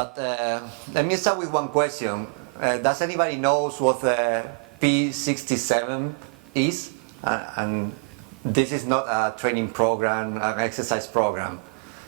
But let me start with one question. Does anybody knows what P67 is? And this is not a training program, an exercise program.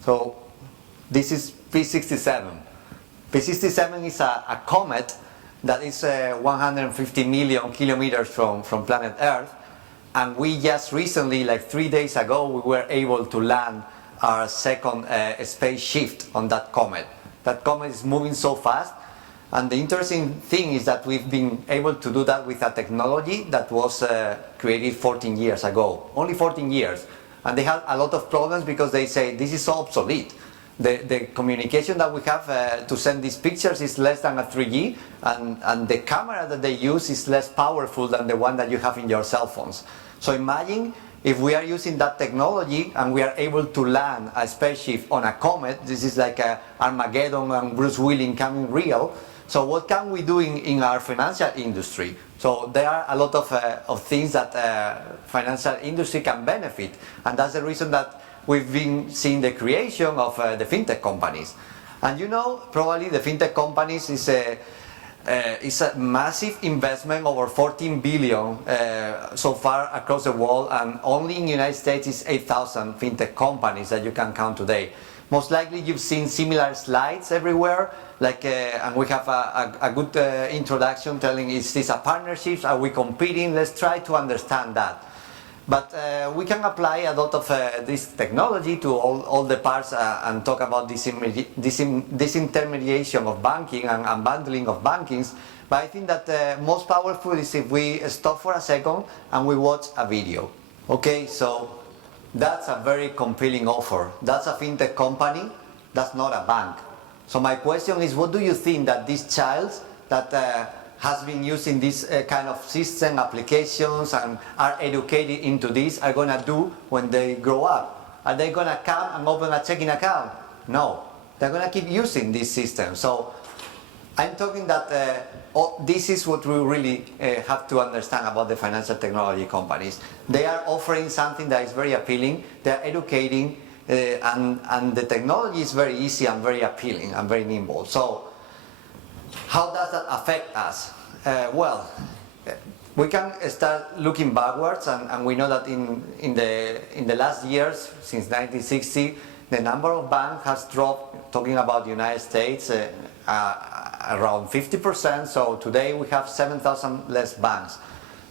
So this is P67. P67 is a comet that is 150 million kilometers from planet Earth. And we just recently, like 3 days ago, we were able to land our second space shift on that comet. That comet is moving so fast. And the interesting thing is that we've been able to do that with a technology that was created 14 years ago. Only 14 years. And they had a lot of problems because they say this is so obsolete. The communication that we have to send these pictures is less than a 3G, and the camera that they use is less powerful than the one that you have in your cell phones. So imagine if we are using that technology and we are able to land a spaceship on a comet. This is like a Armageddon and Bruce Willis coming real. So what can we do in our financial industry? So there are a lot of things that financial industry can benefit, and that's the reason that we've been seeing the creation of the fintech companies. And you know, probably the fintech companies is a massive investment, over 14 billion so far across the world, and only in the United States is 8,000 fintech companies that you can count today. Most likely you've seen similar slides everywhere, like, and we have a good introduction telling, is this a partnership, are we competing? Let's try to understand that. But we can apply a lot of this technology to all the parts and talk about disintermediation of banking and unbundling of bankings. But I think that most powerful is if we stop for a second and we watch a video. Okay, so that's a very compelling offer. That's a fintech company, that's not a bank. So my question is, what do you think that these child that has been using this kind of system, applications, and are educated into this are going to do when they grow up? Are they going to come and open a checking account? No. They're going to keep using this system. So I'm talking that this is what we really have to understand about the financial technology companies. They are offering something that is very appealing. They're educating, and the technology is very easy and very appealing and very nimble. So how does that affect us? Well, we can start looking backwards, and we know that in the last years, since 1960, the number of banks has dropped, talking about the United States, around 50%. So today we have 7,000 less banks.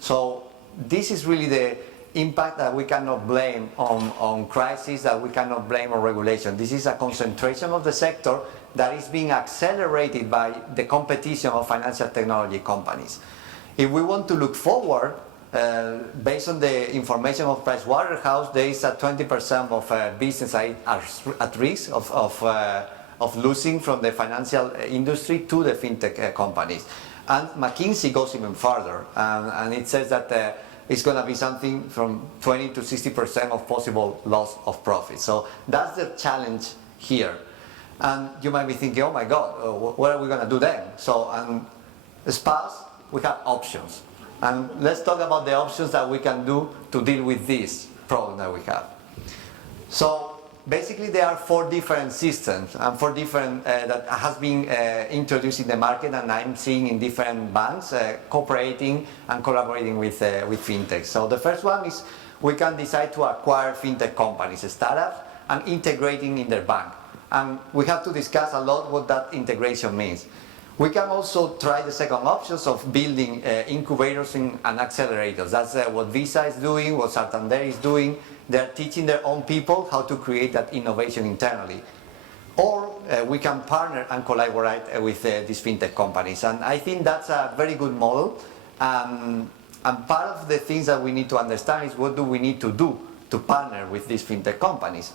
So this is really the impact that we cannot blame on crisis, that we cannot blame on regulation. This is a concentration of the sector that is being accelerated by the competition of financial technology companies. If we want to look forward, based on the information of Pricewaterhouse, there is a 20% of business at risk of losing from the financial industry to the fintech companies. And McKinsey goes even further, and it says that it's going to be something from 20 to 60% of possible loss of profit. So that's the challenge here. And you might be thinking, oh my God, what are we going to do then? So, SPAS, we have options. And let's talk about the options that we can do to deal with this problem that we have. So, basically there are 4 different systems, and 4 different that has been introduced in the market, and I'm seeing in different banks cooperating and collaborating with fintech. So the first one is we can decide to acquire fintech companies, startups, and integrating in their bank. And we have to discuss a lot what that integration means. We can also try the second options of building incubators and accelerators. That's what Visa is doing, what Santander is doing. They're teaching their own people how to create that innovation internally. Or we can partner and collaborate with these fintech companies. And I think that's a very good model. And part of the things that we need to understand is what do we need to do to partner with these fintech companies.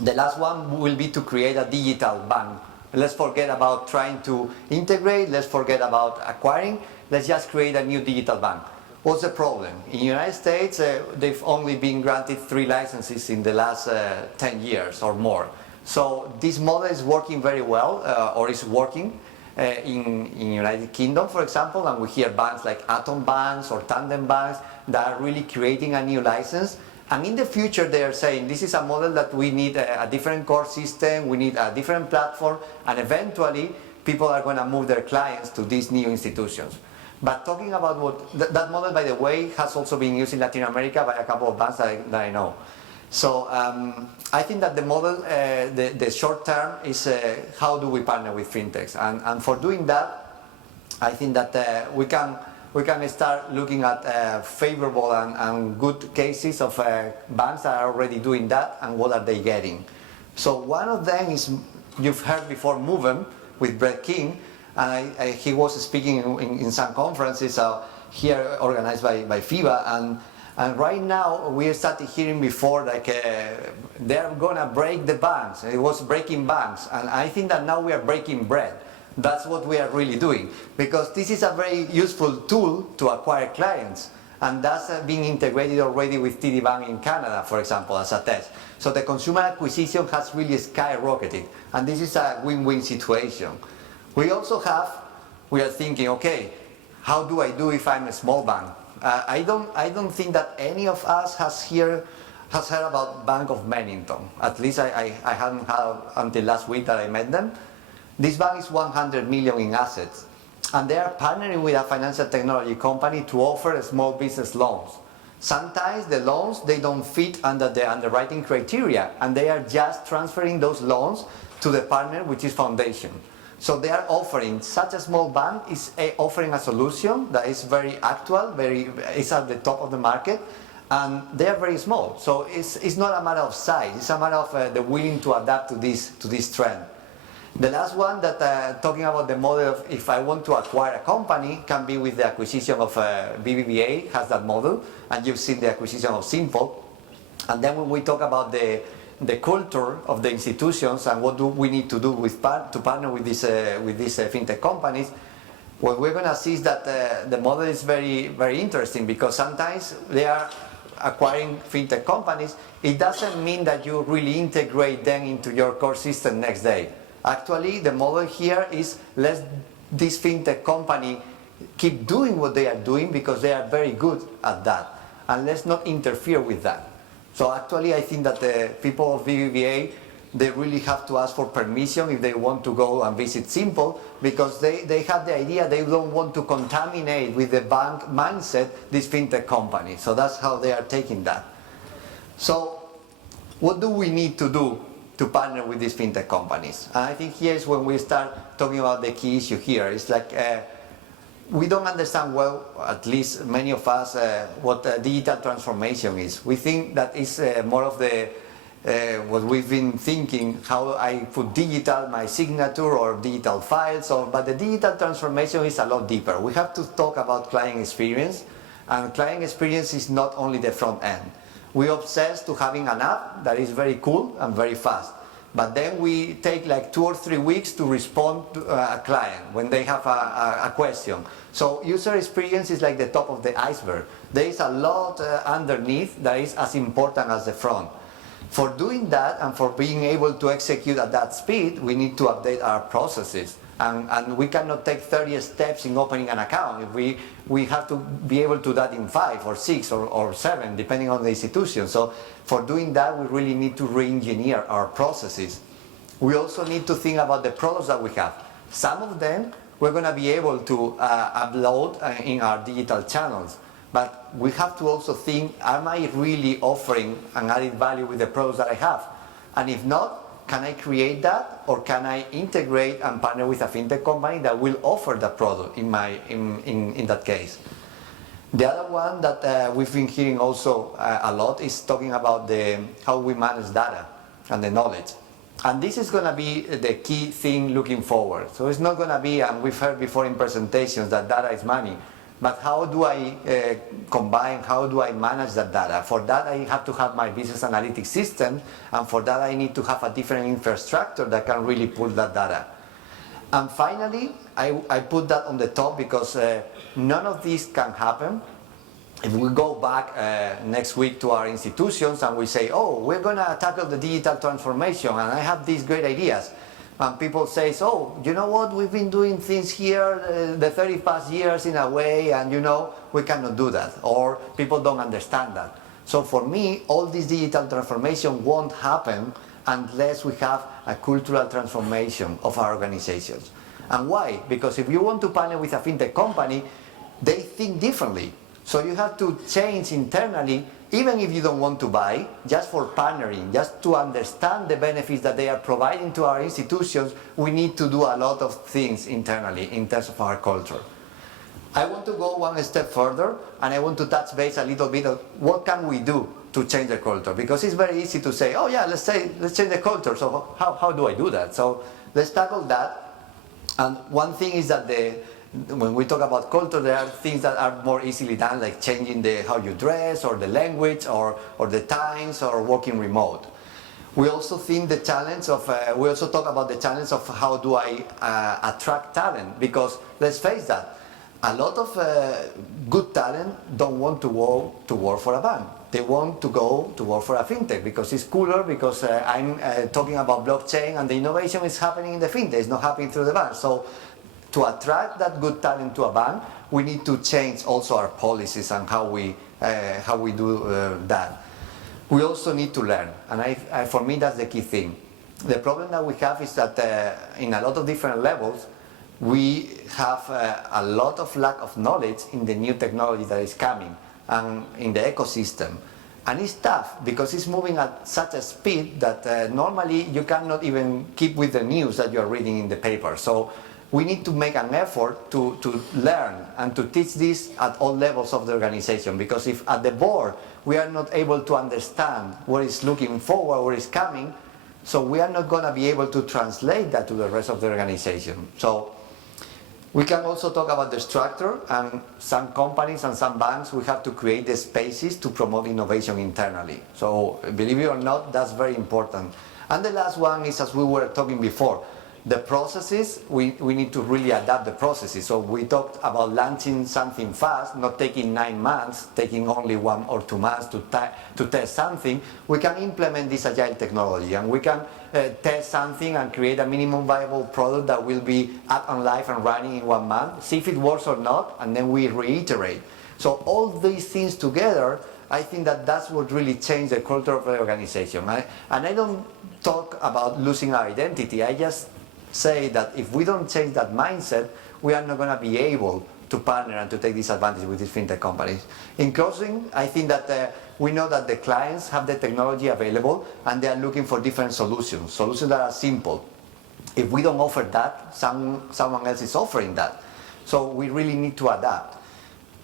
The last one will be to create a digital bank. Let's forget about trying to integrate, let's forget about acquiring, let's just create a new digital bank. What's the problem? In the United States, they've only been granted 3 licenses in the last 10 years or more. So this model is working very well, or is working in United Kingdom, for example, and we hear banks like Atom Banks or Tandem Banks that are really creating a new license, And in the future, they are saying this is a model that we need a different core system, we need a different platform, and eventually people are going to move their clients to these new institutions. But talking about that model, by the way, has also been used in Latin America by a couple of banks that I know. So I think that the model, the short term is how do we partner with fintechs, and for doing that, I think that we can start looking at favorable and good cases of banks that are already doing that and what are they getting. So one of them is, you've heard before, Movem with Brett King, and he was speaking in some conferences here organized by FIBA, and right now we started hearing before like they're gonna break the banks. It was breaking banks, and I think that now we are breaking bread. That's what we are really doing, because this is a very useful tool to acquire clients, and that's being integrated already with TD Bank in Canada, for example, as a test. So the consumer acquisition has really skyrocketed, and this is a win-win situation. We are thinking, okay, how do I do if I'm a small bank? I don't think that any of us has heard about Bank of Bennington. At least I hadn't had until last week that I met them. This bank is 100 million in assets, and they are partnering with a financial technology company to offer small business loans. Sometimes the loans, they don't fit under the underwriting criteria, and they are just transferring those loans to the partner, which is Foundation. So they are offering, such a small bank is offering a solution that is very actual, is at the top of the market, and they are very small. So it's not a matter of size, it's a matter of the willing to adapt to this trend. The last one that talking about the model of if I want to acquire a company can be with the acquisition of BBVA, has that model, and you've seen the acquisition of Simple. And then when we talk about the culture of the institutions and what do we need to do to partner with these fintech companies, what we're going to see is that the model is very, very interesting, because sometimes they are acquiring fintech companies. It doesn't mean that you really integrate them into your core system next day. Actually, the model here is let this fintech company keep doing what they are doing because they are very good at that, and let's not interfere with that. So actually, I think that the people of BBVA, they really have to ask for permission if they want to go and visit Simple, because they have the idea they don't want to contaminate with the bank mindset this fintech company. So that's how they are taking that. So what do we need to do to partner with these fintech companies? And I think here is when we start talking about the key issue here. It's like we don't understand well, at least many of us, what digital transformation is. We think that is more of the what we've been thinking, how I put digital, my signature or digital files, but the digital transformation is a lot deeper. We have to talk about client experience, and client experience is not only the front end. We obsessed to having an app that is very cool and very fast, but then we take like 2 or 3 weeks to respond to a client when they have a question. So user experience is like the top of the iceberg. There is a lot underneath that is as important as the front. For doing that and for being able to execute at that speed, we need to update our processes. And we cannot take 30 steps in opening an account. We have to be able to do that in 5 or 6 or 7, depending on the institution. So for doing that, we really need to re-engineer our processes. We also need to think about the products that we have. Some of them we're going to be able to upload in our digital channels. But we have to also think, am I really offering an added value with the products that I have? And if not, can I create that, or can I integrate and partner with a fintech company that will offer that product in that case? The other one that we've been hearing also a lot is talking about how we manage data and the knowledge. And this is going to be the key thing looking forward. So it's not going to be, and we've heard before in presentations that data is money, but how do I combine, how do I manage that data? For that I have to have my business analytics system, and for that I need to have a different infrastructure that can really pull that data. And finally, I put that on the top because none of this can happen if we go back next week to our institutions and we say, oh, we're going to tackle the digital transformation and I have these great ideas. And people say, oh, you know what, we've been doing things here the 30 past years in a way, and you know, we cannot do that, or people don't understand that. So for me, all this digital transformation won't happen unless we have a cultural transformation of our organizations. And why? Because if you want to partner with a fintech company, they think differently. So you have to change internally, even if you don't want to buy, just for partnering, just to understand the benefits that they are providing to our institutions. We need to do a lot of things internally in terms of our culture. I want to go one step further, and I want to touch base a little bit of what can we do to change the culture, because it's very easy to say, oh yeah, let's change the culture. So how do I do that? So let's tackle that. And one thing is that when we talk about culture, there are things that are more easily done, like changing how you dress, or the language, or the times, or working remote. We also think the challenge of, we also talk about the challenge of how do I attract talent, because let's face that, a lot of good talent don't want to go to work for a bank. They want to go to work for a fintech because it's cooler, because I'm talking about blockchain and the innovation is happening in the fintech, it's not happening through the bank. So to attract that good talent to a bank, we need to change also our policies and how we do that. We also need to learn, and for me that's the key thing. The problem that we have is that in a lot of different levels, we have a lot of lack of knowledge in the new technology that is coming and in the ecosystem. And it's tough because it's moving at such a speed that normally you cannot even keep with the news that you're reading in the paper. So we need to make an effort to learn and to teach this at all levels of the organization, because if at the board we are not able to understand what is looking forward, what is coming, so we are not going to be able to translate that to the rest of the organization. So we can also talk about the structure, and some companies and some banks, we have to create the spaces to promote innovation internally. So believe it or not, that's very important. And the last one is, as we were talking before, the processes, we need to really adapt the processes. So we talked about launching something fast, not taking 9 months, taking only 1 or 2 months to test something. We can implement this agile technology, and we can test something and create a minimum viable product that will be up and live and running in 1 month, see if it works or not, and then we reiterate. So all these things together, I think that that's what really changed the culture of the organization. And I don't talk about losing our identity. I just say that if we don't change that mindset, we are not going to be able to partner and to take this advantage with these fintech companies. In closing, I think that we know that the clients have the technology available and they are looking for different solutions that are simple. If we don't offer that, someone else is offering that. So we really need to adapt.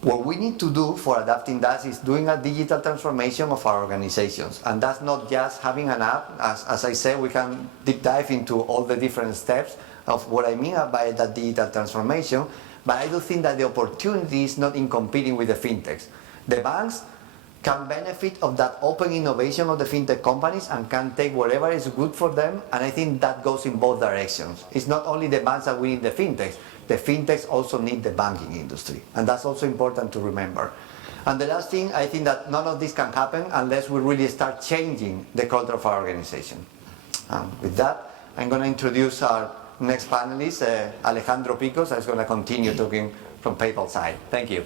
What we need to do for adapting that is doing a digital transformation of our organizations. And that's not just having an app. As I said, we can deep dive into all the different steps of what I mean by that digital transformation. But I do think that the opportunity is not in competing with the fintechs. The banks can benefit of that open innovation of the fintech companies and can take whatever is good for them. And I think that goes in both directions. It's not only the banks that we need the fintechs. The fintechs also need the banking industry. And that's also important to remember. And the last thing, I think that none of this can happen unless we really start changing the culture of our organization. With that, I'm going to introduce our next panelist, Alejandro Picos, who's going to continue talking from PayPal side. Thank you.